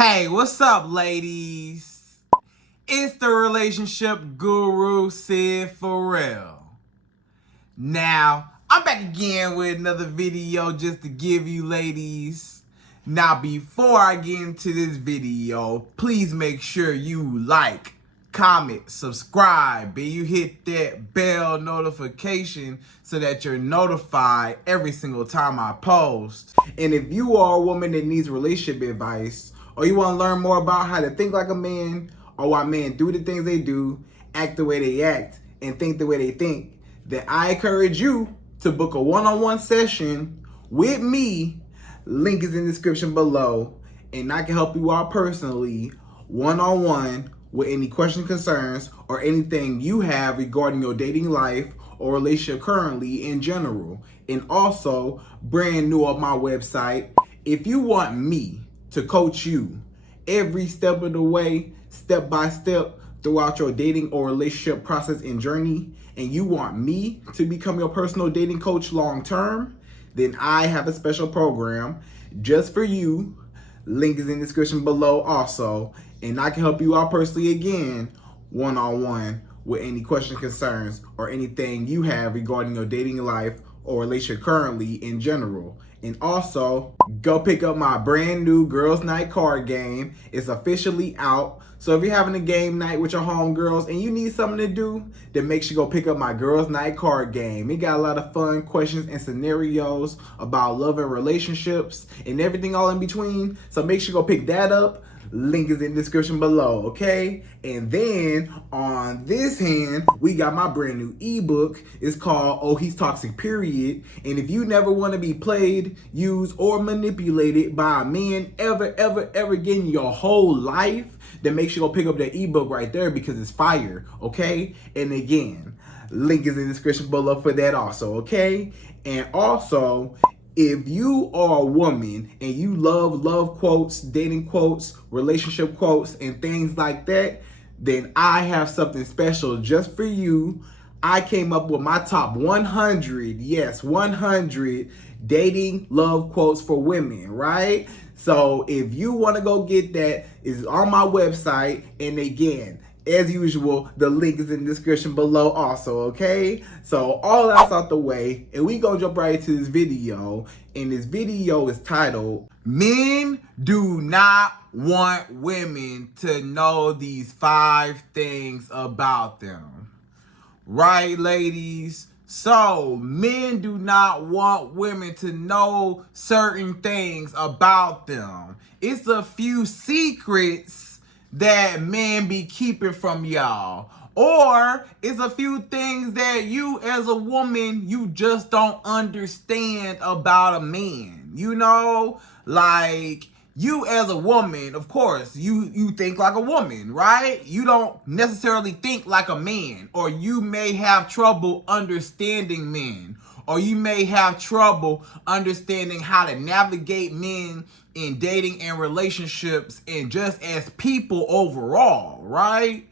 Hey, what's up, ladies? It's the relationship guru, Sydd Ferrell. Now, I'm back again with another video just to give you ladies. Now, before I get into this video, please make sure you like, comment, subscribe, and you hit that bell notification so that you're notified every single time I post. And if you are a woman that needs relationship advice, or you want to learn more about how to think like a man, or why men do the things they do, act the way they act, and think the way they think, then I encourage you to book a one-on-one session with me. Link is in the description below, and I can help you out personally, one-on-one, with any questions, concerns, or anything you have regarding your dating life or relationship currently in general. And also, brand new on my website, if you want me to coach you every step of the way, step by step, throughout your dating or relationship process and journey, and you want me to become your personal dating coach long term, then I have a special program just for you. Link is in the description below also, and I can help you out personally again, one-on-one, with any questions, concerns, or anything you have regarding your dating life or relationship currently in general. And also, go pick up my brand new Girls Night card game. It's officially out. So if you're having a game night with your homegirls and you need something to do, then make sure you go pick up my Girls Night card game. It got a lot of fun questions and scenarios about love and relationships and everything all in between. So make sure you go pick that up. Link is in the description below, okay? And then on this hand, we got my brand new ebook. It's called Oh He's Toxic Period. And if you never want to be played, used, or manipulated by a man ever again in your whole life, then make sure you go pick up that ebook right there because it's fire, okay? And again, link is in the description below for that also, okay? And also, if you are a woman and you love quotes, dating quotes, relationship quotes, and things like that, then I have something special just for you. I came up with my top 100, yes, 100 dating love quotes for women, right? So if you want to go get that, it's on my website. And again, as usual, the link is in the description below also, okay? So all that's out the way, and we gonna jump right into this video. And this video is titled, Men Do Not Want Women to Know These 5 Things About Them. Right, ladies? So, men do not want women to know certain things about them. It's a few secrets that men be keeping from y'all. Or it's a few things that you as a woman, you just don't understand about a man. You know, like you as a woman, of course, you think like a woman, right? You don't necessarily think like a man, or you may have trouble understanding men, or you may have trouble understanding how to navigate men in dating and relationships and just as people overall, right?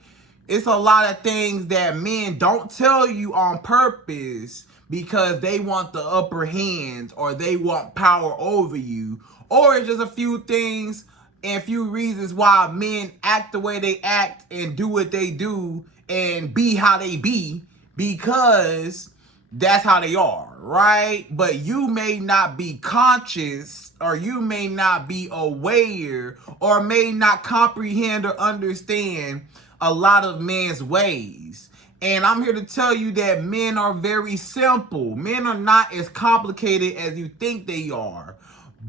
It's a lot of things that men don't tell you on purpose because they want the upper hand or they want power over you. Or it's just a few things and a few reasons why men act the way they act and do what they do and be how they be, because that's how they are, right? But you may not be conscious, or you may not be aware, or may not comprehend or understand a lot of men's ways. And I'm here to tell you that men are very simple. Men are not as complicated as you think they are.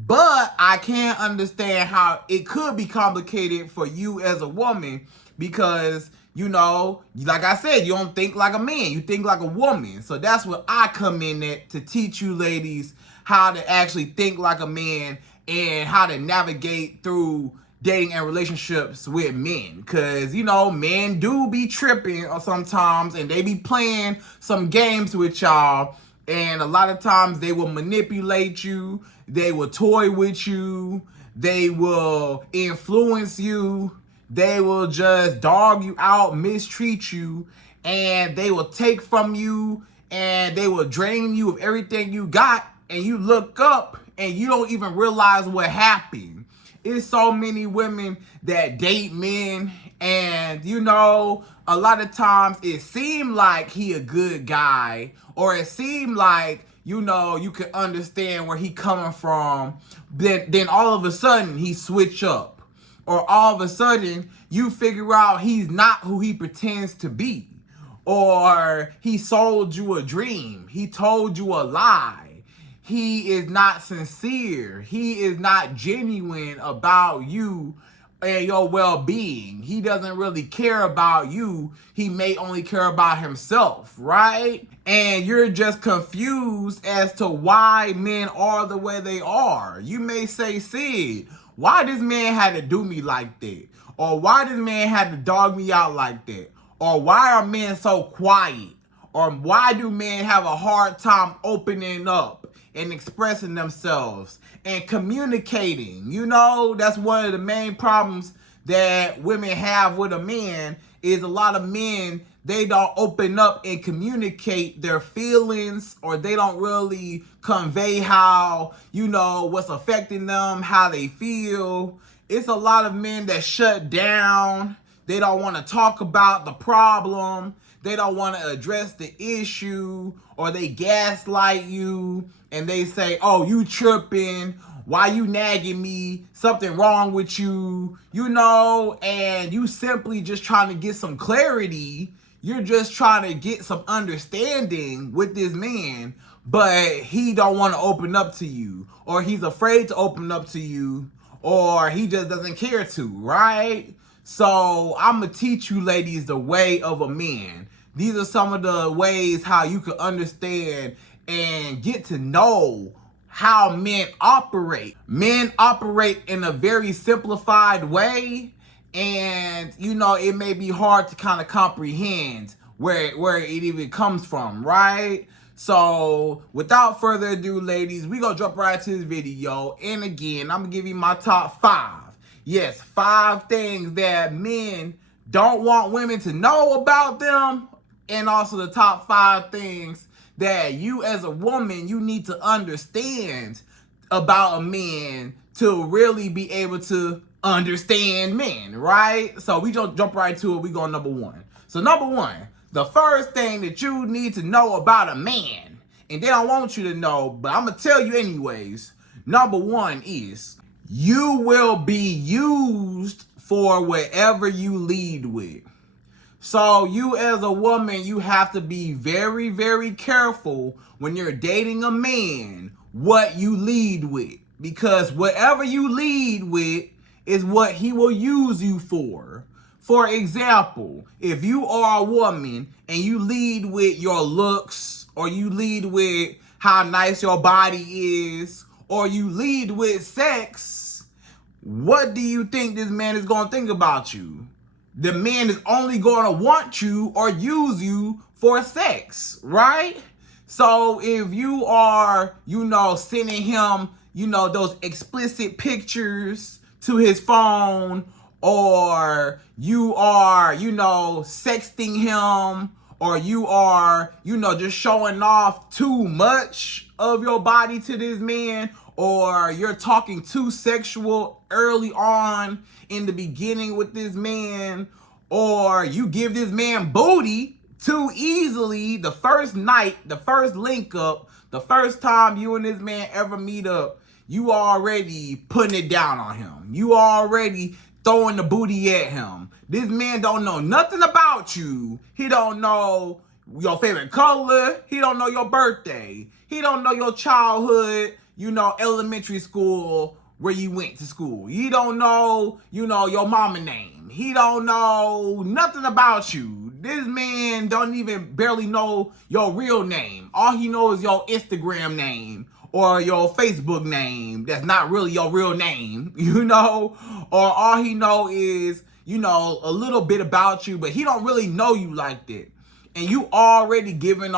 But I can't understand how it could be complicated for you as a woman because, you know, like I said, you don't think like a man. You think like a woman. So that's what I come in at, to teach you ladies how to actually think like a man and how to navigate through dating and relationships with men. Because, you know, men do be tripping sometimes and they be playing some games with y'all. And a lot of times they will manipulate you. They will toy with you. They will influence you. They will just dog you out, mistreat you, and they will take from you, and they will drain you of everything you got, and you look up and you don't even realize what happened. it's so many women that date men, and you know, a lot of times it seemed like he a good guy, or it seemed like, you know, you can understand where he coming from. Then all of a sudden he switch up, or all of a sudden you figure out he's not who he pretends to be, or he sold you a dream, he told you a lie. He is not sincere. He is not genuine about you and your well-being. He doesn't really care about you. He may only care about himself, right? And you're just confused as to why men are the way they are. You may say, Sid, why this man had to do me like that? Or why this man had to dog me out like that? Or why are men so quiet? Or why do men have a hard time opening up and expressing themselves and communicating? You know, that's one of the main problems that women have with a man, is a lot of men, they don't open up and communicate their feelings, or they don't really convey how, you know, what's affecting them, how they feel. It's a lot of men that shut down. They don't want to talk about the problem. They don't want to address the issue, or they gaslight you and they say, oh, you tripping. Why you nagging me? Something wrong with you, you know, and you simply just trying to get some clarity. You're just trying to get some understanding with this man, but he don't want to open up to you, or he's afraid to open up to you, or he just doesn't care to, right? So I'm going to teach you ladies the way of a man. These are some of the ways how you can understand and get to know how men operate. Men operate in a very simplified way, and you know, it may be hard to kind of comprehend where it even comes from, right? So without further ado, ladies, we gonna jump right into this video. And again, I'm gonna give you my top 5. Yes, 5 things that men don't want women to know about them, and also the top 5 things that you as a woman, you need to understand about a man to really be able to understand men, right? So we jump right to it. We go number 1. So number 1, the first thing that you need to know about a man, and they don't want you to know, but I'm gonna tell you anyways. Number 1 is, you will be used for whatever you lead with. So you as a woman, you have to be very, very careful when you're dating a man what you lead with. Because whatever you lead with is what he will use you for. For example, if you are a woman and you lead with your looks, or you lead with how nice your body is, or you lead with sex, what do you think this man is going to think about you? The man is only going to want you or use you for sex, right? So if you are, you know, sending him, you know, those explicit pictures to his phone, or you are, you know, sexting him, or you are, you know, just showing off too much of your body to this man, or you're talking too sexual early on in the beginning with this man, or you give this man booty too easily the first night, the first link up, the first time you and this man ever meet up, you already putting it down on him. You already throwing the booty at him. This man don't know nothing about you. He don't know your favorite color. He don't know your birthday. He don't know your childhood, you know, elementary school, where you went to school. He don't know, you know, your mama name. He don't know nothing about you. This man don't even barely know your real name. All he knows is your Instagram name, or your Facebook name that's not really your real name, you know? Or all he know is, you know, a little bit about you, but he don't really know you like that. And you already giving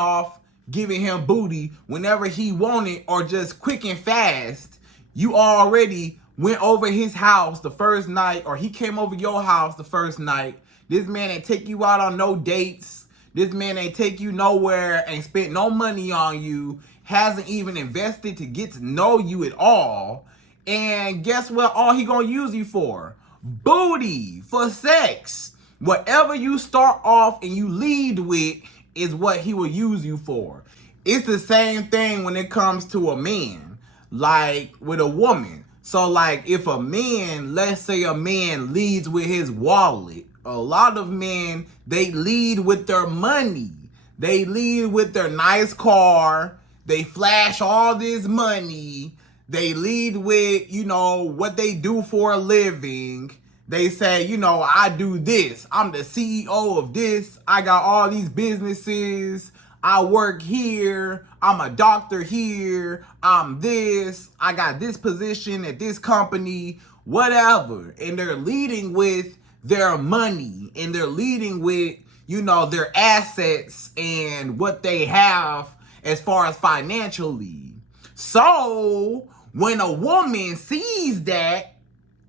him booty whenever he wanted, or just quick and fast. You already went over his house the first night, or he came over your house the first night. This man ain't take you out on no dates. This man ain't take you nowhere, ain't spent no money on you, hasn't even invested to get to know you at all. And guess what all he gonna use you for? Booty, for sex. Whatever you start off and you lead with is what he will use you for. It's the same thing when it comes to a man, like with a woman. So like if a man, let's say a man leads with his wallet, a lot of men, they lead with their money. They lead with their nice car. They flash all this money. They lead with, what they do for a living. They say, I do this. I'm the CEO of this. I got all these businesses. I work here. I'm a doctor here. I'm this. I got this position at this company, whatever. And they're leading with their money. And they're leading with, their assets and what they have as far as financially. So when a woman sees that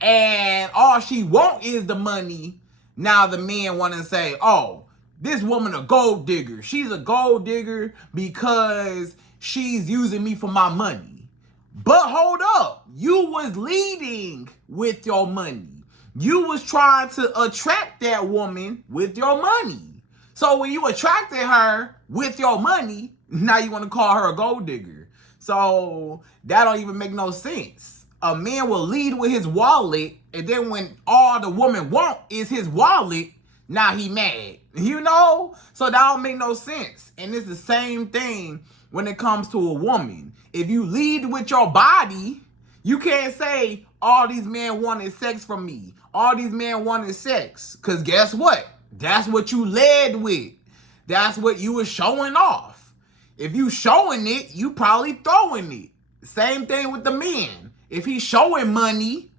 and all she want is the money, now the men want to say, oh, this woman a gold digger. She's a gold digger because she's using me for my money. But hold up, you was leading with your money. You was trying to attract that woman with your money. So when you attracted her with your money, now you want to call her a gold digger. So that don't even make no sense. A man will lead with his wallet, and then when all the woman want is his wallet, now he mad. So that don't make no sense. And it's the same thing when it comes to a woman. If you lead with your body, you can't say all these men wanted sex from me. All these men wanted sex. Because guess what? That's what you led with. That's what you were showing off. If you showing it, you probably throwing it. Same thing with the men. If he's showing money,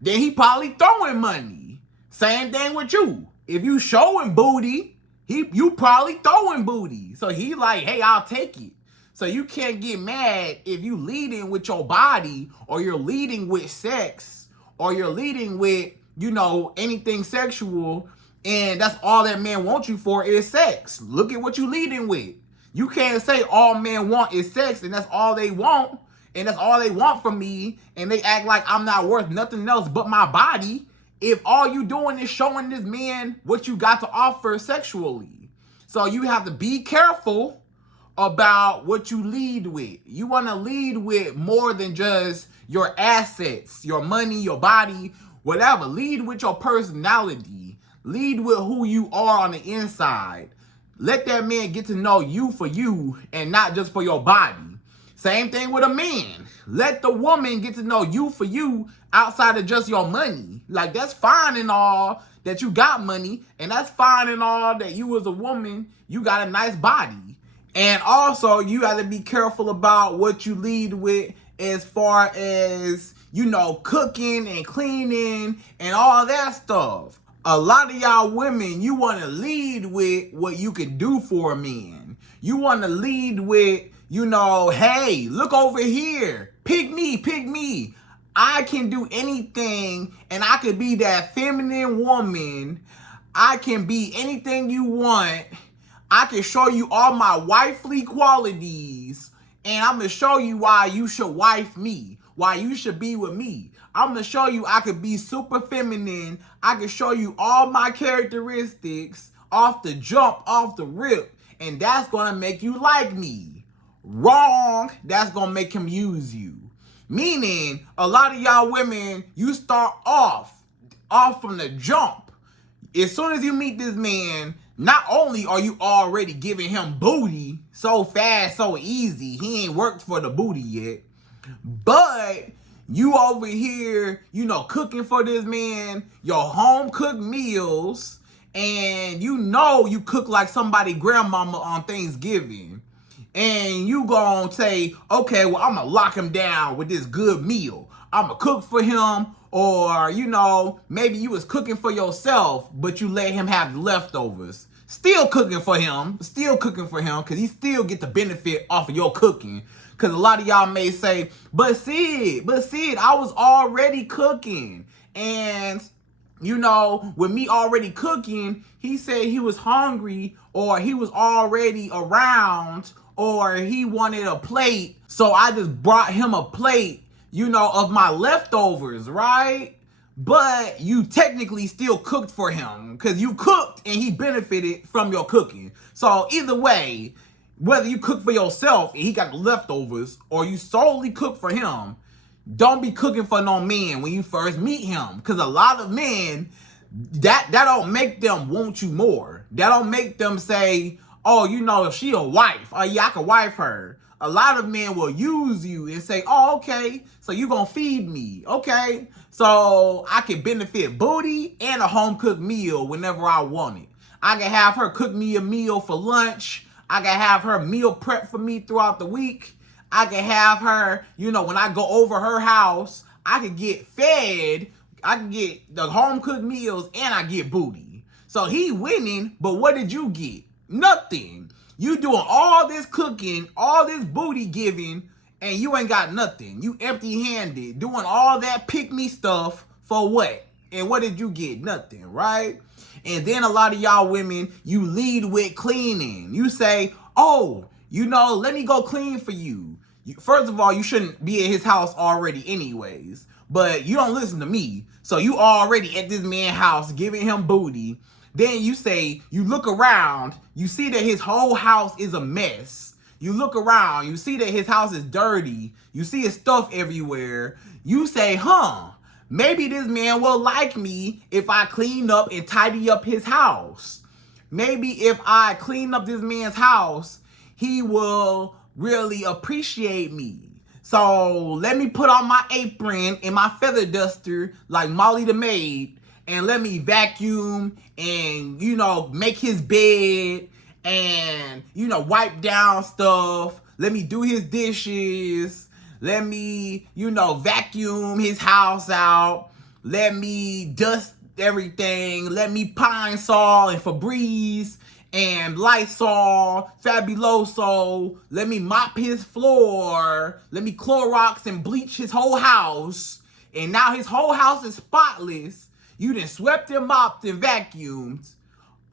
then he probably throwing money. Same thing with you. If you showing booty, you probably throwing booty. So he like, hey, I'll take it. So you can't get mad if you leading with your body, or you're leading with sex, or you're leading with, anything sexual, and that's all that man wants you for is sex. Look at what you leading with. You can't say all men want is sex and that's all they want, and that's all they want from me, and they act like I'm not worth nothing else but my body, if all you doing is showing this man what you got to offer sexually. So you have to be careful about what you lead with. You want to lead with more than just your assets, your money, your body, whatever. Lead with your personality. Lead with who you are on the inside. Let that man get to know you for you and not just for your body. Same thing with a man. Let the woman get to know you for you outside of just your money. Like, that's fine and all that you got money, and that's fine and all that you as a woman, you got a nice body. And also, you got to be careful about what you lead with as far as, cooking and cleaning and all that stuff. A lot of y'all women, you want to lead with what you can do for a man. You want to lead with, hey, look over here. Pick me. I can do anything, and I could be that feminine woman. I can be anything you want. I can show you all my wifely qualities, and I'm going to show you why you should wife me, why you should be with me. I'm going to show you I could be super feminine. I can show you all my characteristics off the jump, off the rip, and that's going to make you like me. Wrong. That's going to make him use you. Meaning, a lot of y'all women, you start off from the jump. As soon as you meet this man, not only are you already giving him booty so fast, so easy, he ain't worked for the booty yet, but you over here, cooking for this man, your home cooked meals, and you cook like somebody grandmama on Thanksgiving. And you gonna say, okay, well, I'm gonna lock him down with this good meal. I'm gonna cook for him. Or, maybe you was cooking for yourself, but you let him have the leftovers. Still cooking for him, because he still get the benefit off of your cooking. Because a lot of y'all may say, but Syd, I was already cooking. And, with me already cooking, he said he was hungry, or he was already around, or he wanted a plate. So I just brought him a plate of my leftovers, right? But you technically still cooked for him because you cooked and he benefited from your cooking. So either way, whether you cook for yourself and he got the leftovers or you solely cook for him, don't be cooking for no man when you first meet him. Because a lot of men, that don't make them want you more. That don't make them say, oh, if she a wife, oh yeah, I can wife her. A lot of men will use you and say, oh, okay, so you gonna feed me, okay? So I can benefit booty and a home-cooked meal whenever I want it. I can have her cook me a meal for lunch. I can have her meal prep for me throughout the week. I can have her, when I go over her house, I can get fed. I can get the home-cooked meals and I get booty. So he winning, but what did you get? Nothing. You doing all this cooking, all this booty giving, and you ain't got nothing. You empty-handed, doing all that pick-me stuff for what? And what did you get? Nothing, right? And then a lot of y'all women, you lead with cleaning. You say, oh, let me go clean for you. First of all, you shouldn't be at his house already anyways. But you don't listen to me. So you already at this man's house giving him booty. Then you say, you look around, you see that his whole house is a mess. You look around, you see that his house is dirty. You see his stuff everywhere. You say, maybe this man will like me if I clean up and tidy up his house. Maybe if I clean up this man's house, he will really appreciate me. So let me put on my apron and my feather duster like Molly the maid, and let me vacuum and, make his bed and, wipe down stuff. Let me do his dishes. Let me, vacuum his house out. Let me dust everything. Let me Pine Sol and Febreze and Lysol, Fabuloso. Let me mop his floor. Let me Clorox and bleach his whole house. And now his whole house is spotless. You done swept and mopped and vacuumed.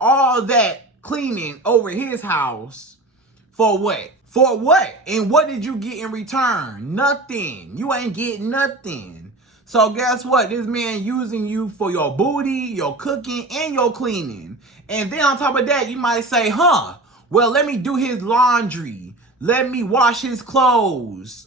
All that cleaning over his house. For what? For what? And what did you get in return? Nothing. You ain't getting nothing. So guess what? This man using you for your booty, your cooking, and your cleaning. And then on top of that, you might say, well, let me do his laundry. Let me wash his clothes.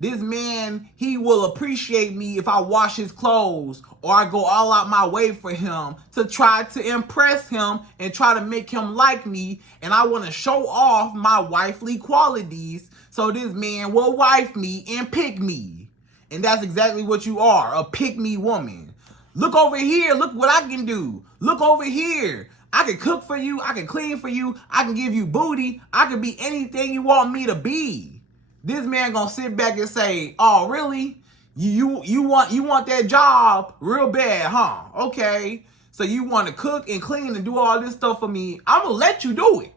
This man, he will appreciate me if I wash his clothes or I go all out my way for him to try to impress him and try to make him like me. And I want to show off my wifely qualities so this man will wife me and pick me. And that's exactly what you are, a pick-me woman. Look over here. Look what I can do. Look over here. I can cook for you. I can clean for you. I can give you booty. I can be anything you want me to be. This man gonna sit back and say, oh, really? You want that job real bad, huh? Okay. So you want to cook and clean and do all this stuff for me. I'm gonna let you do it.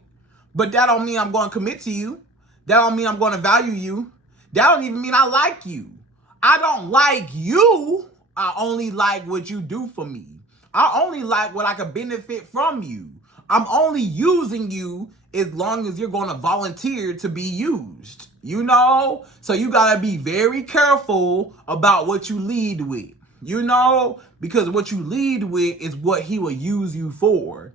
But that don't mean I'm gonna commit to you. That don't mean I'm gonna value you. That don't even mean I like you. I don't like you. I only like what you do for me. I only like what I can benefit from you. I'm only using you as long as you're going to volunteer to be used. So you got to be very careful about what you lead with, because what you lead with is what he will use you for.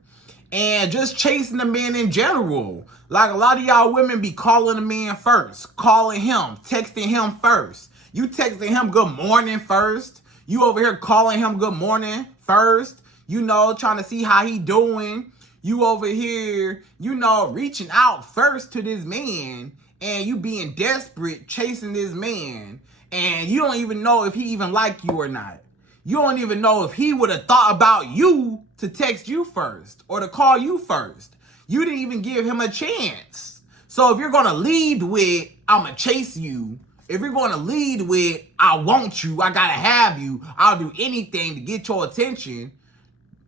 And just chasing the man in general. Like a lot of y'all women be calling the man first, calling him, texting him first. You texting him good morning first. You over here calling him good morning first. Trying to see how he doing. You over here, reaching out first to this man. And you being desperate, chasing this man. And you don't even know if he even like you or not. You don't even know if he would have thought about you to text you first or to call you first. You didn't even give him a chance. So if you're going to lead with, I'm going to chase you. If you're going to lead with, I want you, I got to have you, I'll do anything to get your attention.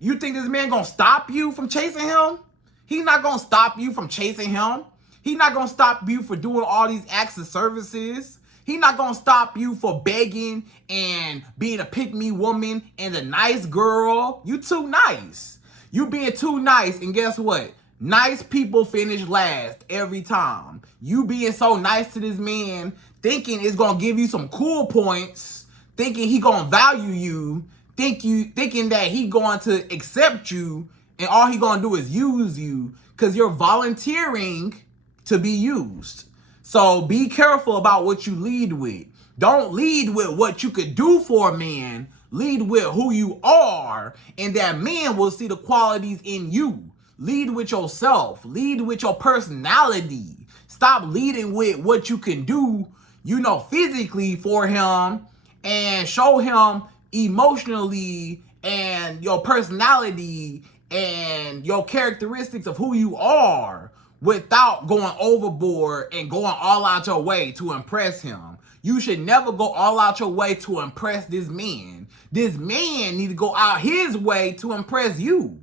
You think this man going to stop you from chasing him? He's not going to stop you from chasing him. He's not going to stop you for doing all these acts of services. He's not going to stop you for begging and being a pick-me woman and a nice girl. You too nice. You being too nice, and guess what? Nice people finish last every time. You being so nice to this man thinking it's gonna give you some cool points, thinking he gonna value you, thinking that he going to accept you, and all he gonna do is use you because you're volunteering to be used. So be careful about what you lead with. Don't lead with what you could do for a man. Lead with who you are, and that man will see the qualities in you. Lead with yourself. Lead with your personality. Stop leading with what you can do, physically for him, and show him emotionally and your personality and your characteristics of who you are without going overboard and going all out your way to impress him. You should never go all out your way to impress this man. This man need to go out his way to impress you.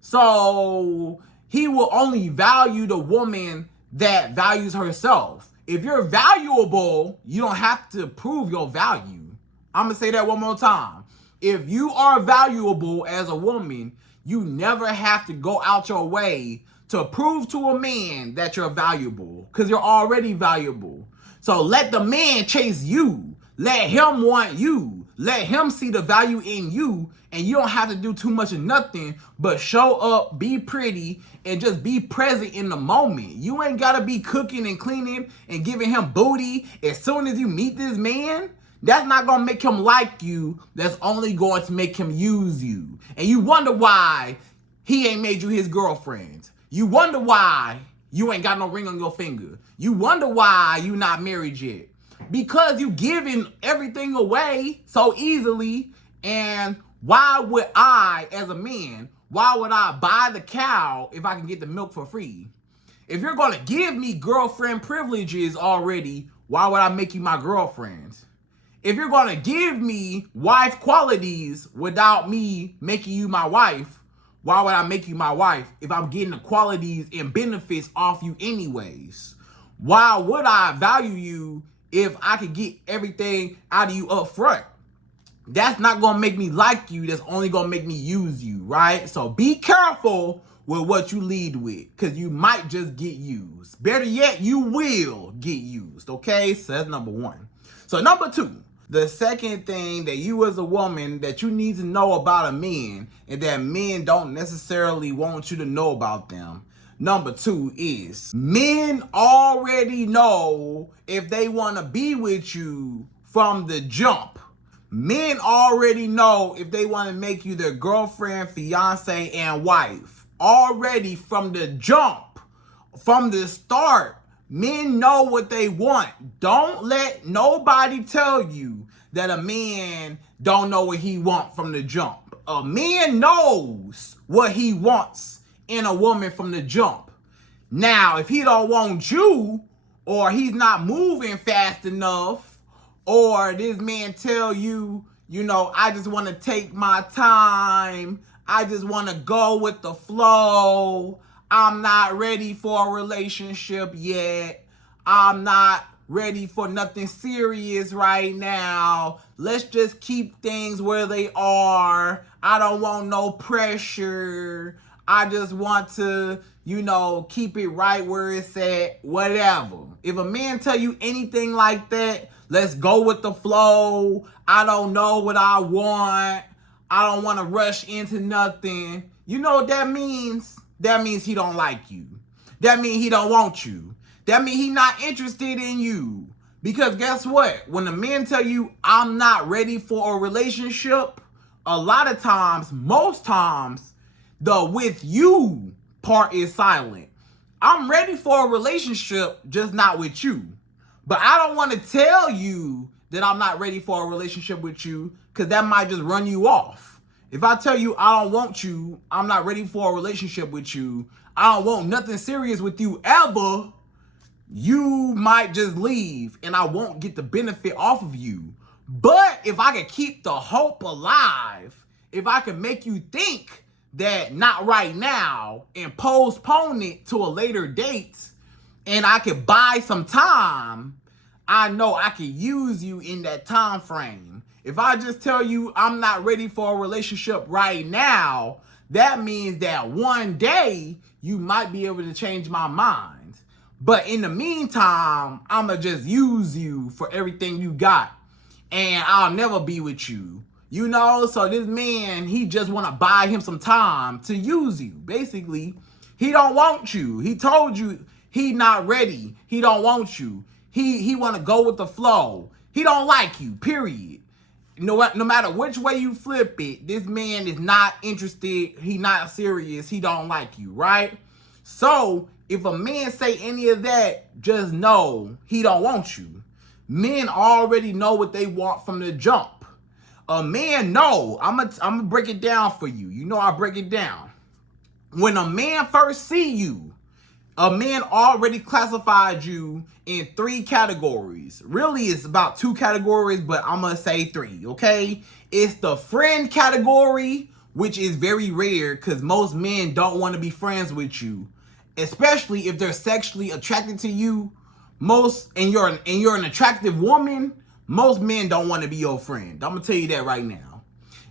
So he will only value the woman that values herself. If you're valuable, you don't have to prove your value. I'm going to say that one more time. If you are valuable as a woman, you never have to go out your way to prove to a man that you're valuable, because you're already valuable. So let the man chase you. Let him want you. Let him see the value in you, and you don't have to do too much of nothing but show up, be pretty, and just be present in the moment. You ain't got to be cooking and cleaning and giving him booty as soon as you meet this man. That's not going to make him like you. That's only going to make him use you. And you wonder why he ain't made you his girlfriend. You wonder why you ain't got no ring on your finger. You wonder why you not married yet. Because you giving everything away so easily. And why would I, as a man, why would I buy the cow if I can get the milk for free? If you're going to give me girlfriend privileges already, why would I make you my girlfriend? If you're going to give me wife qualities without me making you my wife, why would I make you my wife if I'm getting the qualities and benefits off you anyways? Why would I value you if I could get everything out of you up front? That's not going to make me like you. That's only going to make me use you, right? So be careful with what you lead with, because you might just get used. Better yet, you will get used, okay? So that's number one. So number two, the second thing that you as a woman that you need to know about a man, and that men don't necessarily want you to know about them. Number two is men already know if they want to be with you from the jump. Men already know if they want to make you their girlfriend, fiance, and wife. Already from the jump, from the start. Men know what they want. Don't let nobody tell you that a man don't know what he wants from the jump. A man knows what he wants in a woman from the jump. Now, if he don't want you, or he's not moving fast enough, or this man tell you, I just want to take my time, I just want to go with the flow, I'm not ready for a relationship yet, I'm not ready for nothing serious right now, let's just keep things where they are, I don't want no pressure, I just want to, keep it right where it's at, whatever. If a man tell you anything like that, let's go with the flow, I don't know what I want, I don't want to rush into nothing, you know what that means? That means he don't like you. That means he don't want you. That means he not interested in you. Because guess what? When the men tell you, I'm not ready for a relationship, a lot of times, most times, the with you part is silent. I'm ready for a relationship, just not with you. But I don't want to tell you that I'm not ready for a relationship with you, because that might just run you off. If I tell you I don't want you, I'm not ready for a relationship with you, I don't want nothing serious with you ever, you might just leave and I won't get the benefit off of you. But if I can keep the hope alive, if I can make you think that not right now and postpone it to a later date, and I can buy some time, I know I can use you in that time frame. If I just tell you I'm not ready for a relationship right now, that means that one day you might be able to change my mind. But in the meantime, I'ma just use you for everything you got, and I'll never be with you. You know, so this man, he just want to buy him some time to use you. Basically, he don't want you. He told you he not ready. He don't want you. He want to go with the flow. He don't like you, period. No matter which way you flip it, this man is not interested. He not serious. He don't like you, right? So if a man say any of that, just know he don't want you. Men already know what they want from the jump. A man know. I'm gonna break it down for you. You know I break it down. When a man first see you, a man already classified you in 3 categories. Really, it's about 2 categories, but I'm gonna say 3, okay? It's the friend category, which is very rare because most men don't want to be friends with you, especially if they're sexually attracted to you. And you're an attractive woman, most men don't want to be your friend. I'm gonna tell you that right now.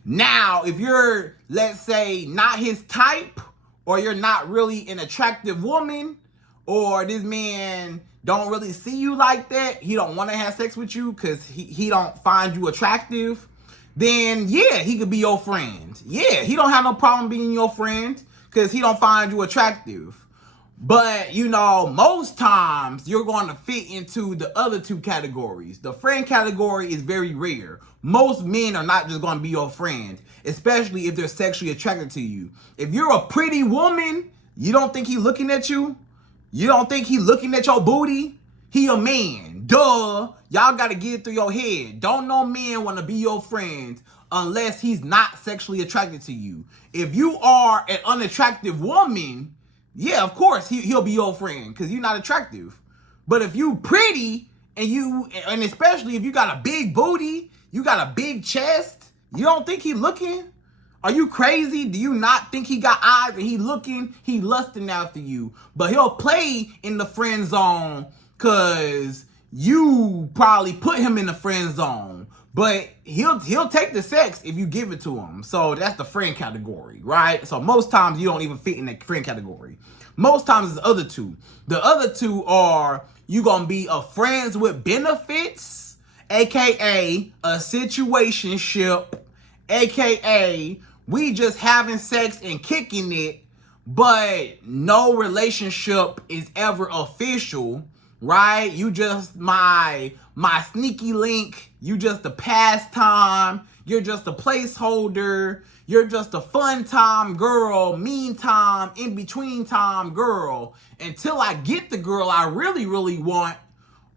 Now, if you're, let's say, not his type, or you're not really an attractive woman, or this man don't really see you like that, he don't want to have sex with you because he don't find you attractive, then yeah, he could be your friend. Yeah, he don't have no problem being your friend because he don't find you attractive. But, you know, most times you're going to fit into the other 2 categories. The friend category is very rare. Most men are not just going to be your friend, especially if they're sexually attracted to you. If you're a pretty woman, you don't think he's looking at you? You don't think he's looking at your booty? He a man. Duh. Y'all got to get it through your head. Don't no man want to be your friend unless he's not sexually attracted to you. If you are an unattractive woman, yeah, of course, he'll be your friend because you're not attractive. But if you pretty and especially if you got a big booty, you got a big chest, you don't think he looking? Are you crazy? Do you not think he got eyes and he looking? He lusting after you. But he'll play in the friend zone because you probably put him in the friend zone. But he'll take the sex if you give it to him. So that's the friend category, right? So most times you don't even fit in the friend category. Most times it's the other 2. The other 2 are you gonna be a friends with benefits, aka a situationship, aka we just having sex and kicking it, but no relationship is ever official, right? You just my sneaky link. You just a pastime. You're just a placeholder. You're just a fun time girl, meantime, in between time girl until I get the girl I really, really want.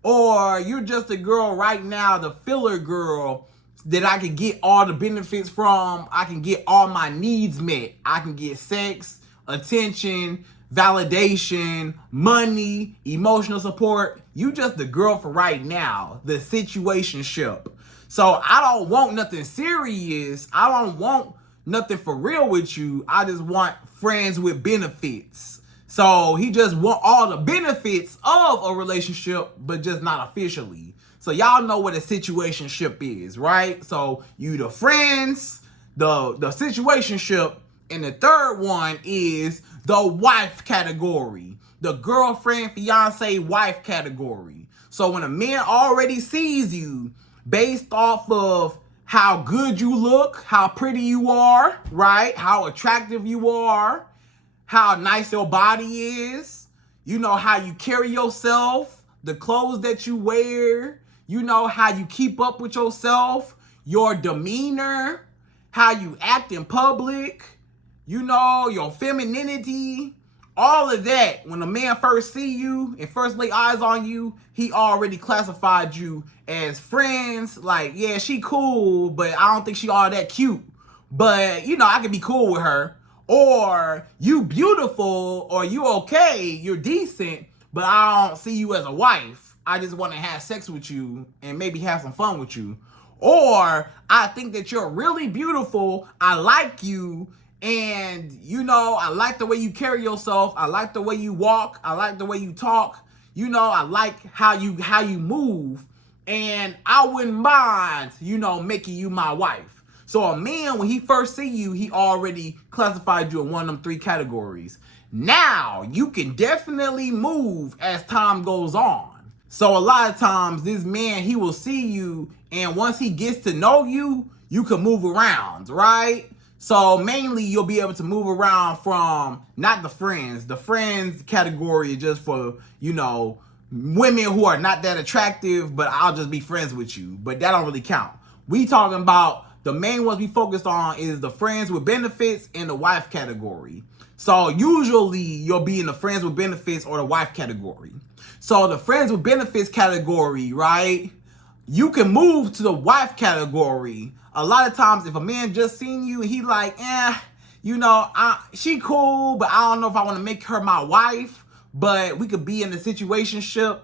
Or you're just a girl right now, the filler girl that I can get all the benefits from. I can get all my needs met. I can get sex, attention, validation, money, emotional support. You just the girl for right now, the situationship. So I don't want nothing serious. I don't want nothing for real with you. I just want friends with benefits. So he just want all the benefits of a relationship, but just not officially. So y'all know what a situationship is, right? So you the friends, the situationship, and the third one is the wife category. The girlfriend, fiance, wife category. So when a man already sees you based off of how good you look, how pretty you are, right? How attractive you are, how nice your body is, you know, how you carry yourself, the clothes that you wear, you know, how you keep up with yourself, your demeanor, how you act in public, you know, your femininity, all of that. When a man first see you and first lay eyes on you, he already classified you as friends. Like, yeah, she cool, but I don't think she all that cute. But, you know, I can be cool with her. Or you beautiful, or you okay, you're decent, but I don't see you as a wife. I just want to have sex with you and maybe have some fun with you. Or I think that you're really beautiful. I like you. And, you know, I like the way you carry yourself. I like the way you walk. I like the way you talk. You know, I like how you move. And I wouldn't mind, you know, making you my wife. So a man, when he first see you, he already classified you in one of them 3 categories. Now, you can definitely move as time goes on. So a lot of times, this man, he will see you, and once he gets to know you, you can move around, right? So mainly, you'll be able to move around from, not the friends. The friends category is just for, you know, women who are not that attractive, but I'll just be friends with you. But that don't really count. We talking about the main ones we focused on is the friends with benefits and the wife category. So usually you'll be in the friends with benefits or the wife category. So the friends with benefits category, right? You can move to the wife category. A lot of times if a man just seen you, he like, you know, she cool, but I don't know if I want to make her my wife. But we could be in a situationship.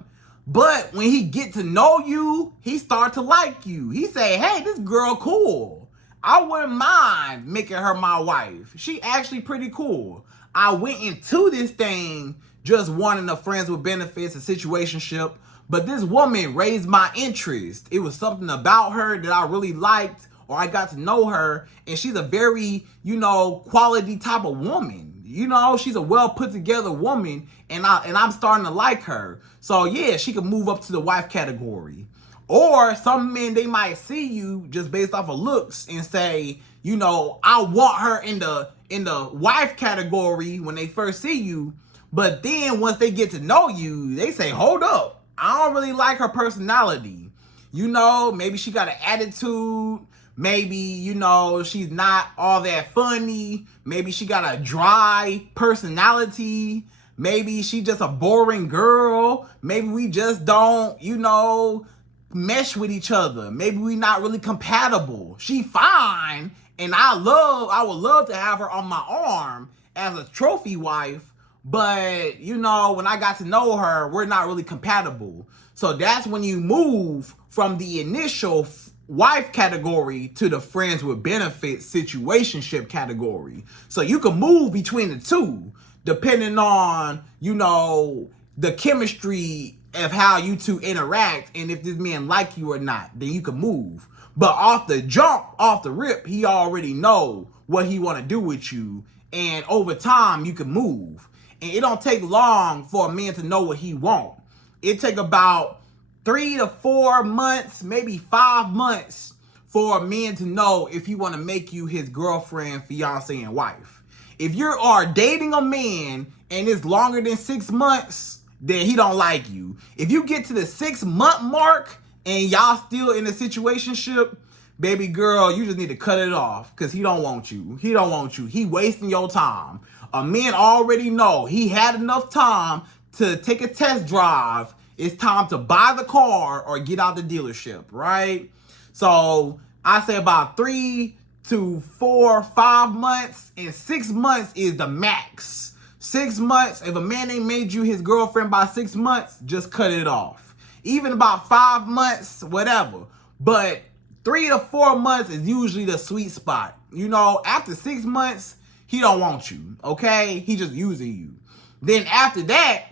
But when he get to know you, he start to like you. He say, hey, this girl cool. I wouldn't mind making her my wife. She actually pretty cool. I went into this thing just wanting a friends with benefits, a situationship. But this woman raised my interest. It was something about her that I really liked, or I got to know her. And she's a very, you know, quality type of woman. You know, she's a well put together woman, and I'm starting to like her. So yeah, she can move up to the wife category. Or some men, they might see you just based off of looks and say, you know, I want her in the wife category when they first see you. But then once they get to know you, they say, hold up, I don't really like her personality. You know, maybe she got an attitude. Maybe, you know, she's not all that funny. Maybe she got a dry personality. Maybe she just a boring girl. Maybe we just don't, you know, mesh with each other. Maybe we not really compatible. She fine, and I would love to have her on my arm as a trophy wife. But, you know, when I got to know her, we're not really compatible. So that's when you move from the initial wife category to the friends with benefits situationship category. So you can move between the two depending on, you know, the chemistry of how you two interact and if this man like you or not, then you can move. But off the jump, off the rip, he already know what he want to do with you, and over time you can move. And it don't take long for a man to know what he want. It take about 3 to 4 months, maybe 5 months for a man to know if he want to make you his girlfriend, fiance, and wife. If you are dating a man and it's longer than 6 months, then he don't like you. If you get to the 6-month mark and y'all still in a situationship, baby girl, you just need to cut it off because he don't want you. He don't want you. He wasting your time. A man already know he had enough time to take a test drive. It's time to buy the car or get out the dealership, right? So I say about 3 to 4, 5 months, and 6 months is the max. 6 months, if a man ain't made you his girlfriend by 6 months, just cut it off. Even about 5 months, whatever. But 3 to 4 months is usually the sweet spot. You know, after 6 months, he don't want you, okay? He just using you. Then after that,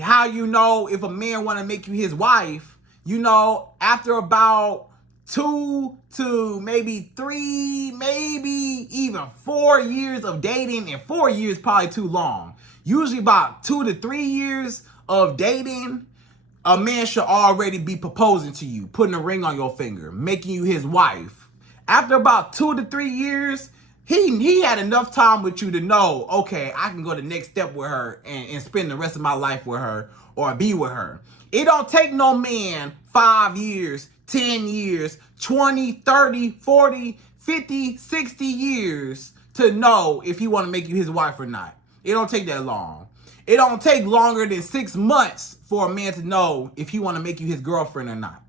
how you know if a man want to make you his wife, you know, after about 2 to maybe 3, maybe even 4 years of dating, and 4 years probably too long. Usually about 2 to 3 years of dating, a man should already be proposing to you, putting a ring on your finger, making you his wife. After about 2 to 3 years, he had enough time with you to know, okay, I can go the next step with her and spend the rest of my life with her or be with her. It don't take no man 5 years, 10 years, 20, 30, 40, 50, 60 years to know if he want to make you his wife or not. It don't take that long. It don't take longer than 6 months for a man to know if he want to make you his girlfriend or not.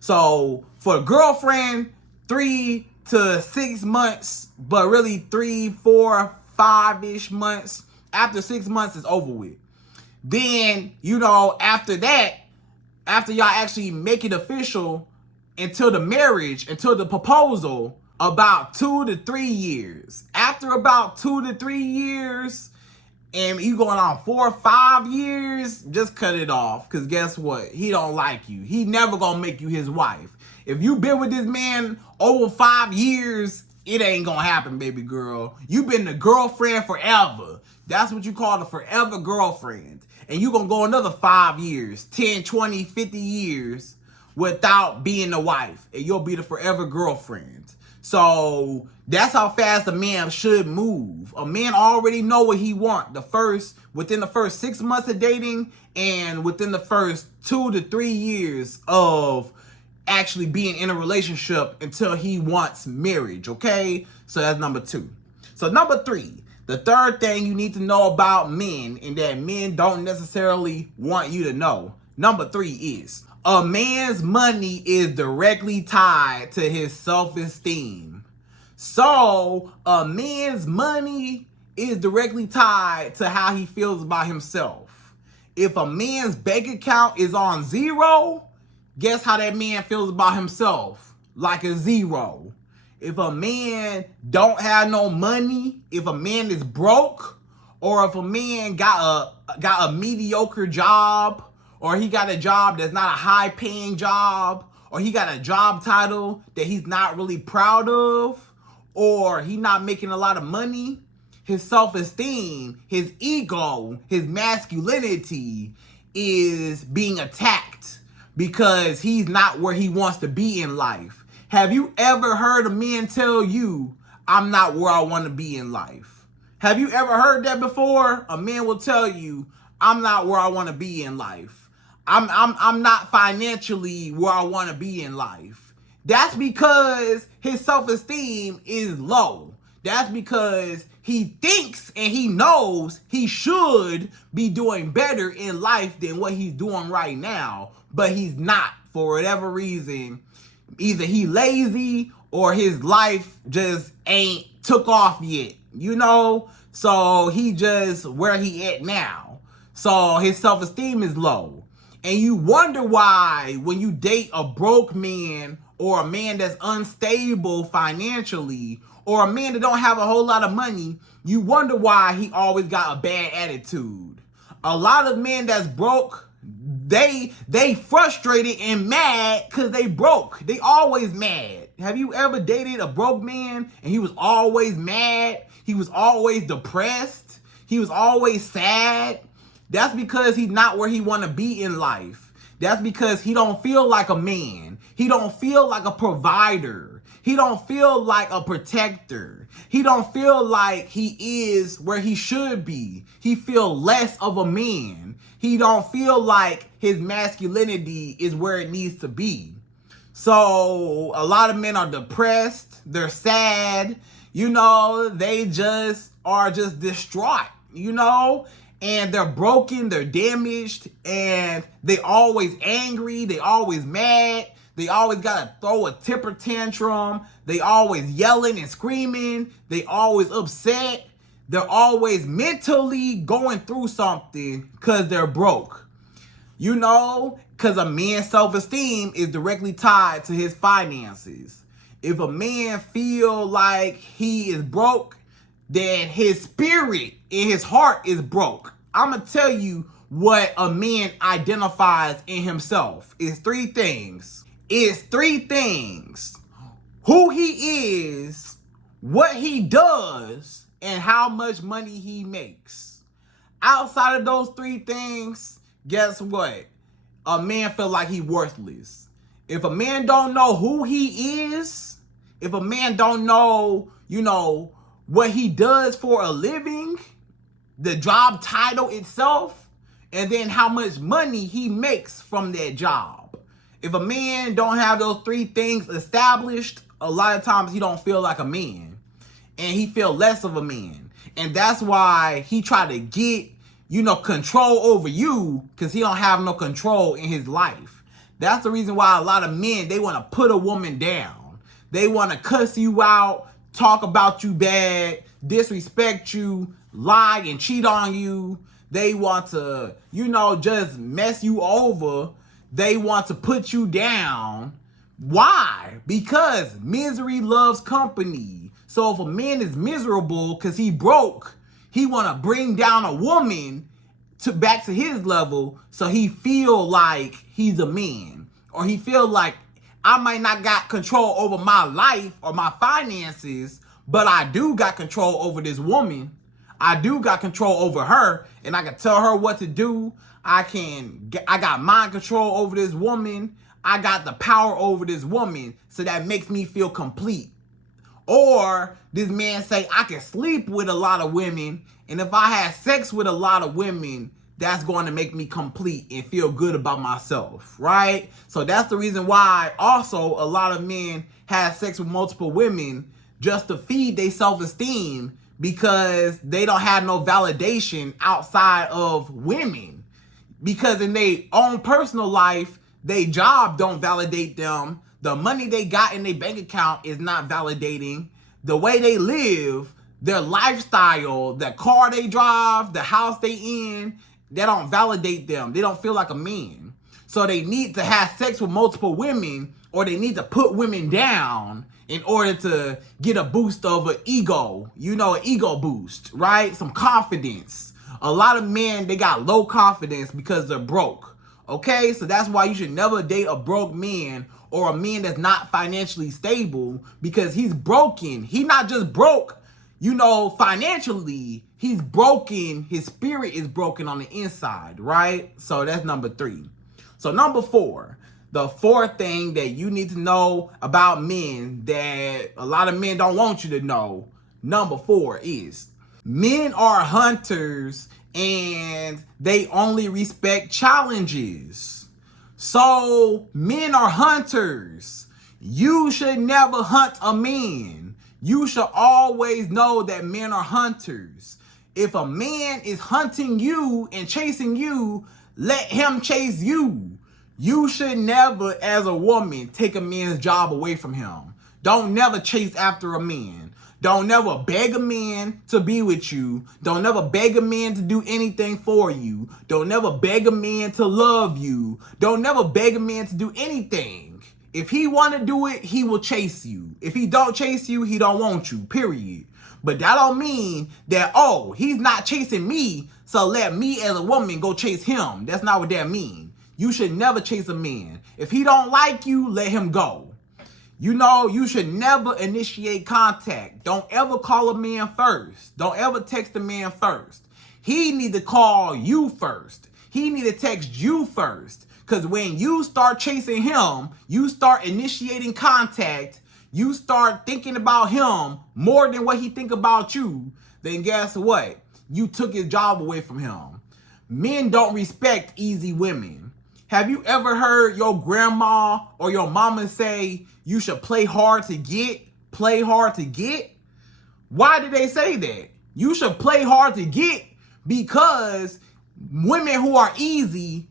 So for a girlfriend, 3 to 6 months, but really 3, 4, 5-ish months. After 6 months, it's over with. Then, you know, after that, after y'all actually make it official until the marriage, until the proposal, about 2 to 3 years. After about 2 to 3 years, and you going on 4 or 5 years, just cut it off. Because guess what? He don't like you. He never gonna make you his wife. If you been with this man over 5 years, it ain't gonna happen, baby girl. You've been the girlfriend forever. That's what you call the forever girlfriend. And you gonna go another 5 years, 10, 20, 50 years without being the wife. And you'll be the forever girlfriend. So that's how fast a man should move. A man already know what he want. Within the first 6 months of dating and within the first 2 to 3 years of actually being in a relationship until he wants marriage, okay? So that's number 2. So number 3, the third thing you need to know about men and that men don't necessarily want you to know. Number 3 is a man's money is directly tied to his self-esteem. So a man's money is directly tied to how he feels about himself. If a man's bank account is on 0, guess how that man feels about himself? Like a 0. If a man don't have no money, if a man is broke, or if a man got a mediocre job, or he got a job that's not a high-paying job, or he got a job title that he's not really proud of, or he not making a lot of money, his self-esteem, his ego, his masculinity is being attacked because he's not where he wants to be in life. Have you ever heard a man tell you, I'm not where I want to be in life? Have you ever heard that before? A man will tell you, I'm not where I want to be in life. I'm not financially where I want to be in life. That's because his self-esteem is low. That's because he thinks and he knows he should be doing better in life than what he's doing right now, but he's not for whatever reason. Either he lazy or his life just ain't took off yet, you know? So he just where he at now. So his self-esteem is low. And you wonder why when you date a broke man or a man that's unstable financially or a man that don't have a whole lot of money, you wonder why he always got a bad attitude. A lot of men that's broke, they frustrated and mad because they broke. They always mad. Have you ever dated a broke man and he was always mad? He was always depressed. He was always sad. That's because he's not where he want to be in life. That's because he don't feel like a man. He don't feel like a provider. He don't feel like a protector. He don't feel like he is where he should be. He feel less of a man. He don't feel like his masculinity is where it needs to be. So a lot of men are depressed. They're sad. You know, they just are just distraught, you know? And they're broken, they're damaged, and they always angry, they always mad, they always gotta throw a temper tantrum, they always yelling and screaming, they always upset, they're always mentally going through something because they're broke. You know, because a man's self-esteem is directly tied to his finances. If a man feel like he is broke, then his spirit and his heart is broke. I'm going to tell you what a man identifies in himself. It's 3 things. It's 3 things. Who he is, what he does, and how much money he makes. Outside of those 3 things, guess what? A man feel like he worthless. If a man don't know who he is, if a man don't know, you know, what he does for a living, the job title itself, and then how much money he makes from that job. If a man don't have those 3 things established, a lot of times he don't feel like a man. And he feel less of a man. And that's why he try to get, you know, control over you, because he don't have no control in his life. That's the reason why a lot of men, they want to put a woman down. They want to cuss you out, talk about you bad, disrespect you, lie and cheat on you. They want to, you know, just mess you over. They want to put you down. Why? Because misery loves company. So if a man is miserable because he broke, he want to bring down a woman back to his level so he feel like he's a man, or he feel like I might not got control over my life or my finances, but I do got control over this woman. I do got control over her, and I can tell her what to do. I got mind control over this woman. I got the power over this woman, so that makes me feel complete. Or this man say, I can sleep with a lot of women, and if I have sex with a lot of women, that's going to make me complete and feel good about myself, right? So that's the reason why also a lot of men have sex with multiple women just to feed their self-esteem, because they don't have no validation outside of women. Because in their own personal life, their job don't validate them. The money they got in their bank account is not validating. The way they live, their lifestyle, the car they drive, the house they in, they don't validate them. They don't feel like a man. So they need to have sex with multiple women, or they need to put women down in order to get a boost of an ego, an ego boost, right? Some confidence. A lot of men, they got low confidence because they're broke, okay? So that's why you should never date a broke man or a man that's not financially stable, because he's broken. He's not just broke, financially. He's broken. His spirit is broken on the inside, right? So that's number 3. So number 4. The 4th thing that you need to know about men that a lot of men don't want you to know, number 4 is men are hunters and they only respect challenges. So men are hunters. You should never hunt a man. You should always know that men are hunters. If a man is hunting you and chasing you, let him chase you. You should never, as a woman, take a man's job away from him. Don't never chase after a man. Don't never beg a man to be with you. Don't never beg a man to do anything for you. Don't never beg a man to love you. Don't never beg a man to do anything. If he want to do it, he will chase you. If he don't chase you, he don't want you, period. But that don't mean that, he's not chasing me, so let me as a woman go chase him. That's not what that means. You should never chase a man. If he don't like you, let him go. You should never initiate contact. Don't ever call a man first. Don't ever text a man first. He need to call you first. He need to text you first. Because when you start chasing him, you start initiating contact, you start thinking about him more than what he think about you, then guess what? You took his job away from him. Men don't respect easy women. Have you ever heard your grandma or your mama say you should play hard to get? Play hard to get? Why did they say that? You should play hard to get because women who are easy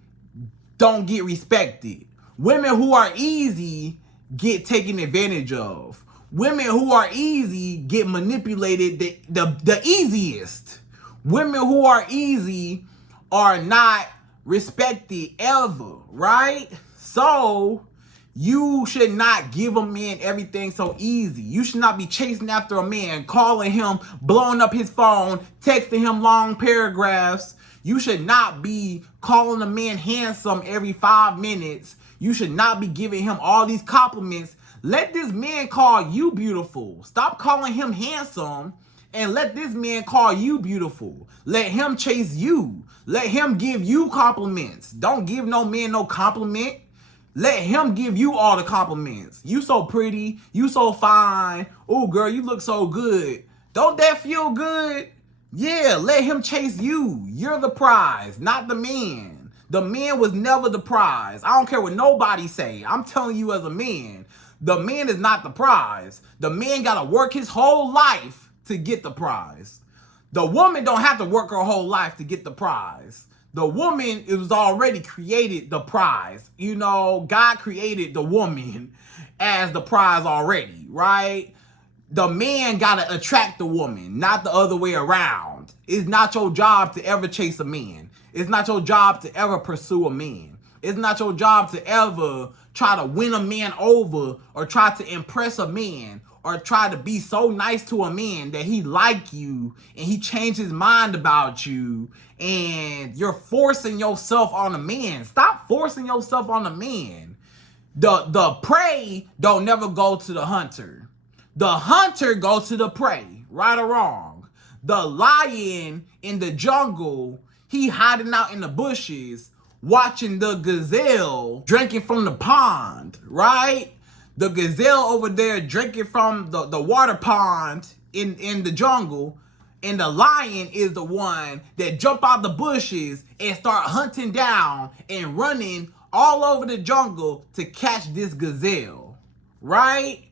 don't get respected. Women who are easy get taken advantage of. Women who are easy get manipulated the easiest. Women who are easy are not respected ever, right? So you should not give a man everything so easy. You should not be chasing after a man, calling him, blowing up his phone, texting him long paragraphs. You should not be calling a man handsome every 5 minutes. You should not be giving him all these compliments. Let this man call you beautiful. Stop calling him handsome and let this man call you beautiful. Let him chase you. Let him give you compliments. Don't give no man no compliment. Let him give you all the compliments. You so pretty. You so fine. Oh, girl, you look so good. Don't that feel good? Yeah, let him chase you. You're the prize, not the man. The man was never the prize. I don't care what nobody say. I'm telling you as a man, the man is not the prize. The man got to work his whole life to get the prize. The woman don't have to work her whole life to get the prize. The woman is already created the prize. God created the woman as the prize already, right? The man got to attract the woman, not the other way around. It's not your job to ever chase a man. It's not your job to ever pursue a man. It's not your job to ever try to win a man over or try to impress a man or try to be so nice to a man that he like you and he changed his mind about you and you're forcing yourself on a man. Stop forcing yourself on a man. The prey don't never go to the hunter. The hunter goes to the prey, right or wrong. The lion in the jungle, he hiding out in the bushes, watching the gazelle drinking from the pond, right? The gazelle over there drinking from the water pond in the jungle, and the lion is the one that jump out the bushes and start hunting down and running all over the jungle to catch this gazelle, right?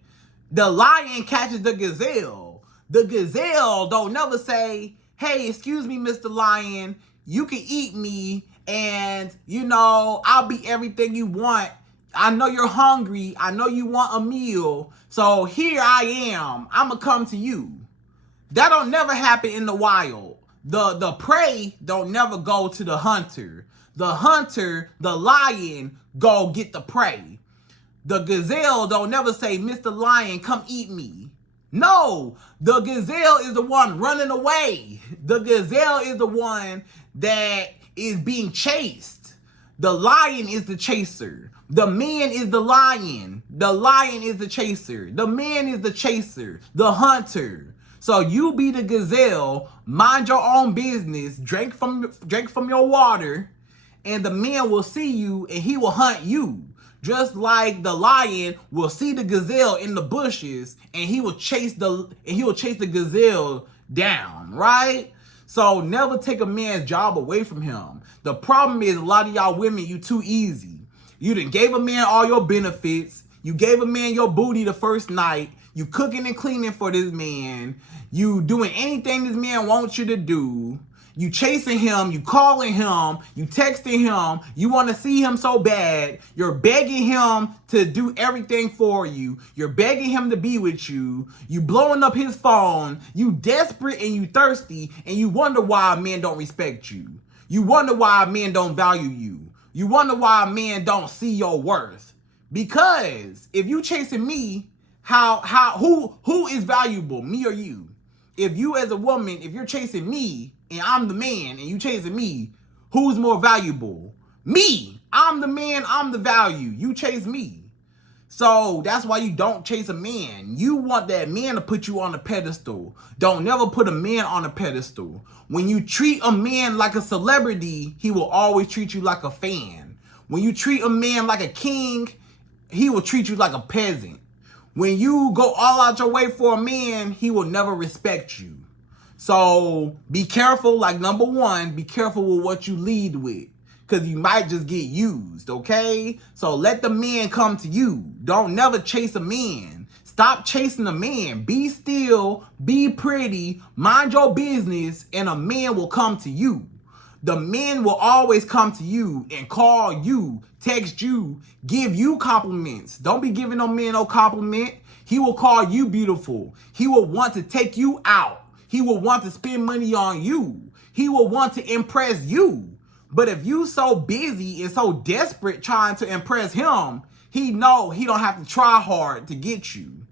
The lion catches the gazelle. The gazelle don't never say, hey, excuse me, Mr. Lion, you can eat me and, I'll be everything you want. I know you're hungry. I know you want a meal. So here I am. I'm going to come to you. That don't never happen in the wild. The prey don't never go to the hunter. The hunter, the lion, go get the prey. The gazelle don't never say, Mr. Lion, come eat me. No, the gazelle is the one running away. The gazelle is the one that is being chased. The lion is the chaser. The man is the lion. The lion is the chaser. The man is the chaser, the hunter. So you be the gazelle, mind your own business, drink from your water, and the man will see you and he will hunt you. Just like the lion will see the gazelle in the bushes and he will chase the gazelle down, right? So never take a man's job away from him. The problem is a lot of y'all women, you too easy. You done gave a man all your benefits. You gave a man your booty the first night. You cooking and cleaning for this man. You doing anything this man wants you to do. You chasing him, you calling him, you texting him, you want to see him so bad. You're begging him to do everything for you. You're begging him to be with you. You blowing up his phone. You desperate and you thirsty, and you wonder why men don't respect you. You wonder why men don't value you. You wonder why men don't see your worth. Because if you chasing me, who is valuable, me or you? If you as a woman, if you're chasing me and I'm the man and you chasing me, who's more valuable? Me. I'm the man, I'm the value. You chase me. So that's why you don't chase a man. You want that man to put you on a pedestal. Don't never put a man on a pedestal. When you treat a man like a celebrity, he will always treat you like a fan. When you treat a man like a king, he will treat you like a peasant. When you go all out your way for a man, he will never respect you. So be careful, like number one, be careful with what you lead with, because you might just get used, okay? So let the man come to you. Don't never chase a man. Stop chasing a man. Be still, be pretty, mind your business, and a man will come to you. The men will always come to you and call you, text you, give you compliments. Don't be giving no man no compliment. He will call you beautiful. He will want to take you out. He will want to spend money on you. He will want to impress you. But if you so busy and so desperate trying to impress him, he know he don't have to try hard to get you.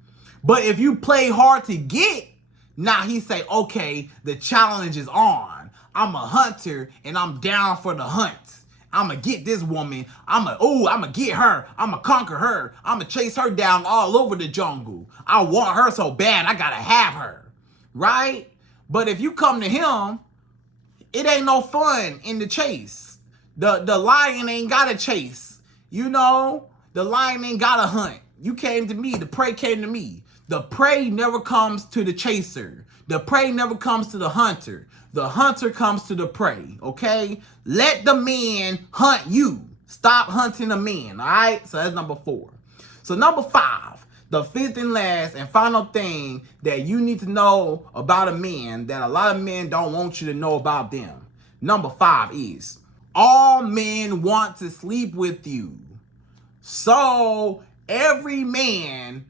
But if you play hard to get, now he say, okay, the challenge is on. I'm a hunter and I'm down for the hunt. I'm going to get this woman. I'm going to get her. I'm going to conquer her. I'm going to chase her down all over the jungle. I want her so bad, I got to have her. Right? But if you come to him, it ain't no fun in the chase. The lion ain't got to chase. The lion ain't got to hunt. You came to me. The prey came to me. The prey never comes to the chaser. The prey never comes to the hunter. The hunter comes to the prey, okay? Let the man hunt you. Stop hunting a man, all right? So that's number 4. So number 5, the fifth and last and final thing that you need to know about a man that a lot of men don't want you to know about them. Number 5 is, all men want to sleep with you. So every man,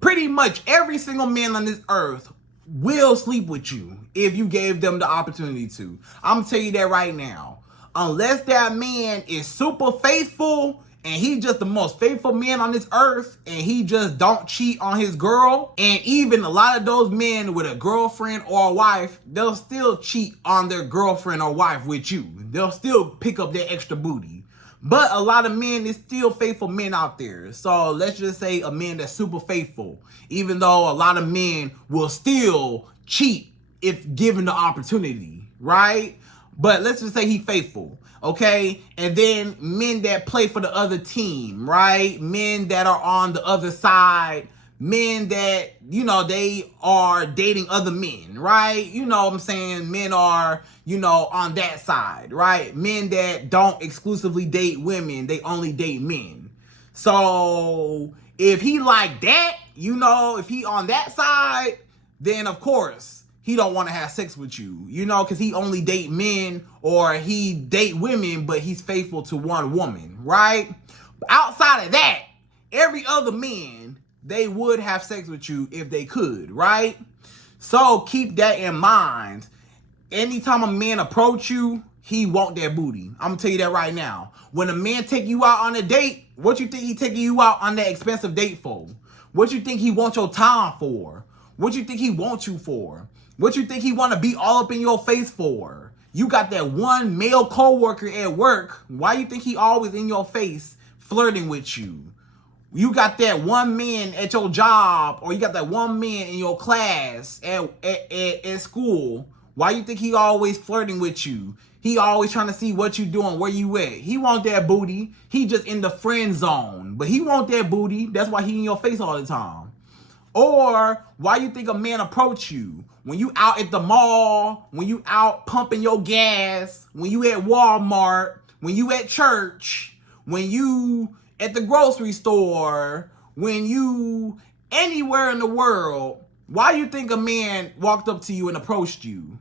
pretty much every single man on this earth will sleep with you if you gave them the opportunity to. I'm gonna tell you that right now. Unless that man is super faithful and he just the most faithful man on this earth and he just don't cheat on his girl, and even a lot of those men with a girlfriend or a wife, they'll still cheat on their girlfriend or wife with you. They'll still pick up their extra booty. But a lot of men, there's still faithful men out there. So let's just say a man that's super faithful, even though a lot of men will still cheat if given the opportunity, right? But let's just say he's faithful, okay? And then men that play for the other team, right? Men that are on the other side, men that, you know, they are dating other men, right? You know what I'm saying? Men are, you know, on that side, right? Men that don't exclusively date women, they only date men. So if he like that, you know, if he on that side, then of course he don't want to have sex with you, you know, because he only date men, or he date women, but he's faithful to one woman, right? Outside of that, every other man, they would have sex with you if they could, right? So keep that in mind. Anytime a man approach you, he want that booty. I'm gonna tell you that right now. When a man take you out on a date, what you think he taking you out on that expensive date for? What you think he wants your time for? What you think he wants you for? What you think he want to be all up in your face for? You got that one male coworker at work. Why you think he always in your face flirting with you? You got that one man at your job, or you got that one man in your class at school. Why you think he always flirting with you? He always trying to see what you doing, where you at. He want that booty. He just in the friend zone, but he want that booty. That's why he in your face all the time. Or why you think a man approach you when you out at the mall, when you out pumping your gas, when you at Walmart, when you at church, when you at the grocery store, when you anywhere in the world? Why you think a man walked up to you and approached you?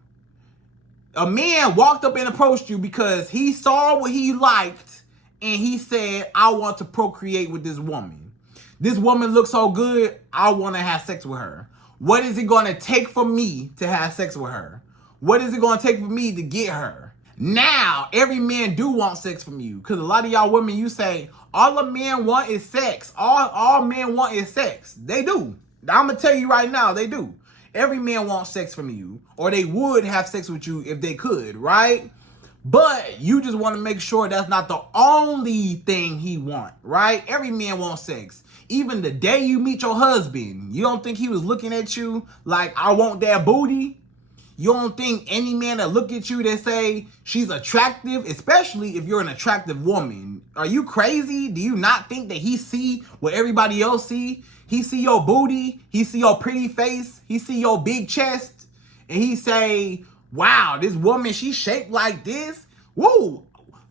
A man walked up and approached you because he saw what he liked and he said, I want to procreate with this woman. This woman looks so good, I want to have sex with her. What is it going to take for me to have sex with her? What is it going to take for me to get her? Now, every man do want sex from you, because a lot of y'all women, you say, all a man want is sex. All men want is sex. They do. I'm going to tell you right now, they do. Every man wants sex from you, or they would have sex with you if they could, right? But you just want to make sure that's not the only thing he want, right? Every man wants sex. Even the day you meet your husband, you don't think he was looking at you like, I want that booty? You don't think any man that look at you that say she's attractive, especially if you're an attractive woman, are you crazy? Do you not think that he see what everybody else see? He see your booty, he see your pretty face, he see your big chest, and he say, wow, this woman, she shaped like this? Woo!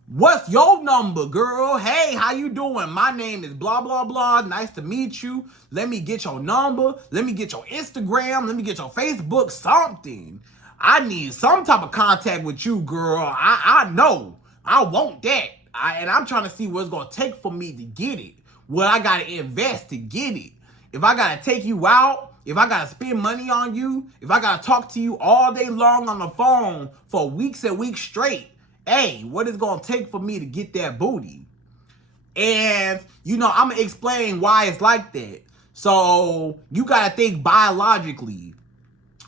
What's your number, girl? Hey, how you doing? My name is blah, blah, blah. Nice to meet you. Let me get your number. Let me get your Instagram. Let me get your Facebook, something. I need some type of contact with you, girl. I know. I want that. And I'm trying to see what it's going to take for me to get it. What I got to invest to get it. If I got to take you out, if I got to spend money on you, if I got to talk to you all day long on the phone for weeks and weeks straight, hey, what is going to take for me to get that booty? And, you know, I'm going to explain why it's like that. So, you got to think biologically.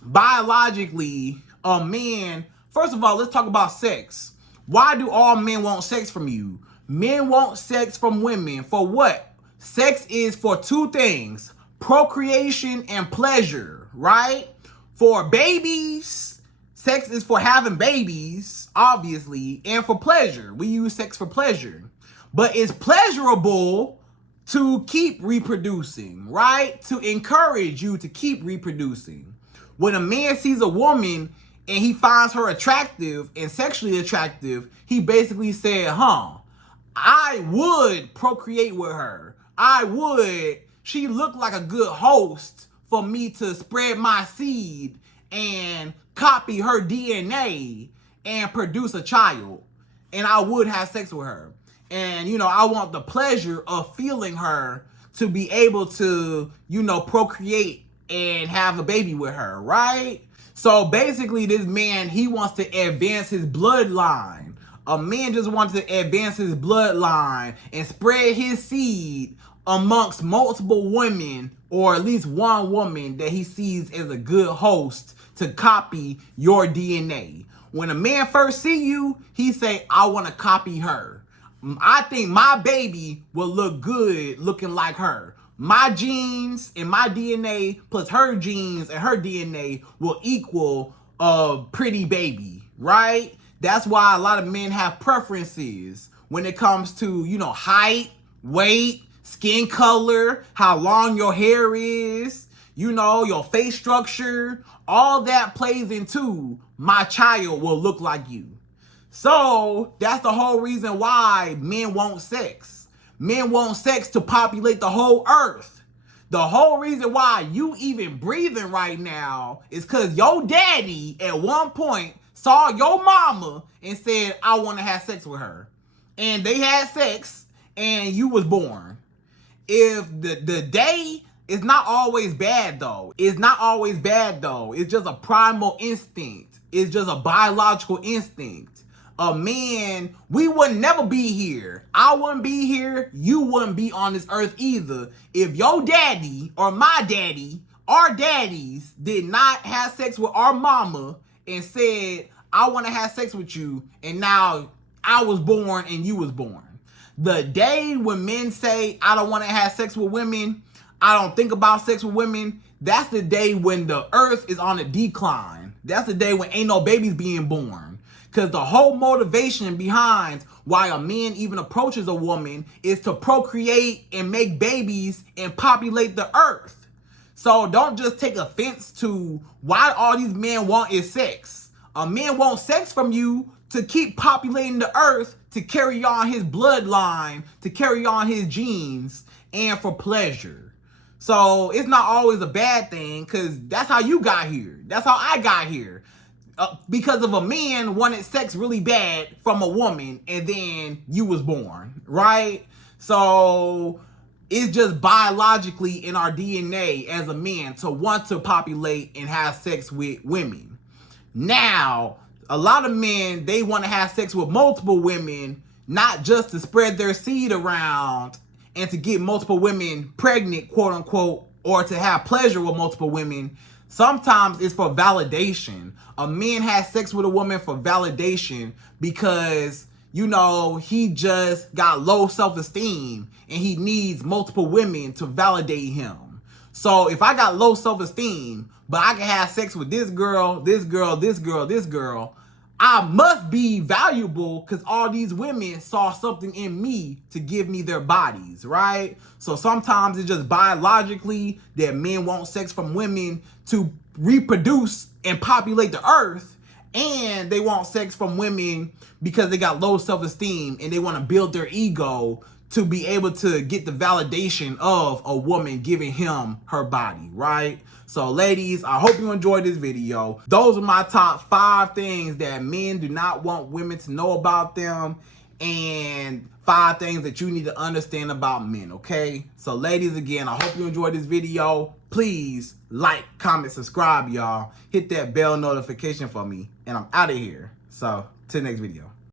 Biologically, a man, first of all, let's talk about sex. Why do all men want sex from you? Men want sex from women for what? Sex is for two things: procreation and pleasure, right? For babies, sex is for having babies, obviously, and for pleasure. We use sex for pleasure. But it's pleasurable to keep reproducing, right? To encourage you to keep reproducing. When a man sees a woman and he finds her attractive and sexually attractive, he basically said, I would procreate with her. She looked like a good host for me to spread my seed and copy her DNA and produce a child. And I would have sex with her. And, you know, I want the pleasure of feeling her to be able to, you know, procreate and have a baby with her, right? So basically this man, he wants to advance his bloodline. A man just wants to advance his bloodline and spread his seed amongst multiple women, or at least one woman that he sees as a good host to copy your DNA. When a man first see you, he say, I want to copy her. I think my baby will look good looking like her. My genes and my DNA plus her genes and her DNA will equal a pretty baby, right? That's why a lot of men have preferences when it comes to, height, weight, skin color, how long your hair is, your face structure. All that plays into my child will look like you. So that's the whole reason why men want sex. Men want sex to populate the whole earth. The whole reason why you even breathing right now is because your daddy at one point saw your mama and said, I want to have sex with her. And they had sex and you was born. If the day is not always bad though. It's not always bad though. It's just a primal instinct. It's just a biological instinct. A man, we would never be here. I wouldn't be here. You wouldn't be on this earth either. If your daddy or my daddy, our daddies did not have sex with our mama and said, I want to have sex with you. And now I was born and you was born. The day when men say, I don't want to have sex with women, I don't think about sex with women, that's the day when the earth is on a decline. That's the day when ain't no babies being born. Because the whole motivation behind why a man even approaches a woman is to procreate and make babies and populate the earth. So don't just take offense to why all these men want is sex. A man wants sex from you to keep populating the earth, to carry on his bloodline, to carry on his genes, and for pleasure. So it's not always a bad thing, because that's how you got here. That's how I got here. Because of a man wanted sex really bad from a woman, and then you was born, right? So it's just biologically in our DNA as a man to want to populate and have sex with women. Now, a lot of men, they want to have sex with multiple women, not just to spread their seed around and to get multiple women pregnant, quote unquote, or to have pleasure with multiple women. Sometimes it's for validation. A man has sex with a woman for validation because, he just got low self-esteem and he needs multiple women to validate him. So if I got low self-esteem, but I can have sex with this girl, this girl, this girl, this girl, I must be valuable because all these women saw something in me to give me their bodies, right? So sometimes it's just biologically that men want sex from women to reproduce and populate the earth, and they want sex from women because they got low self-esteem and they want to build their ego to be able to get the validation of a woman giving him her body, right? So ladies, I hope you enjoyed this video. Those are my top 5 things that men do not want women to know about them, and 5 things that you need to understand about men, okay? So ladies, again, I hope you enjoyed this video. Please like, comment, subscribe, y'all. Hit that bell notification for me, and I'm out of here. So, till the next video.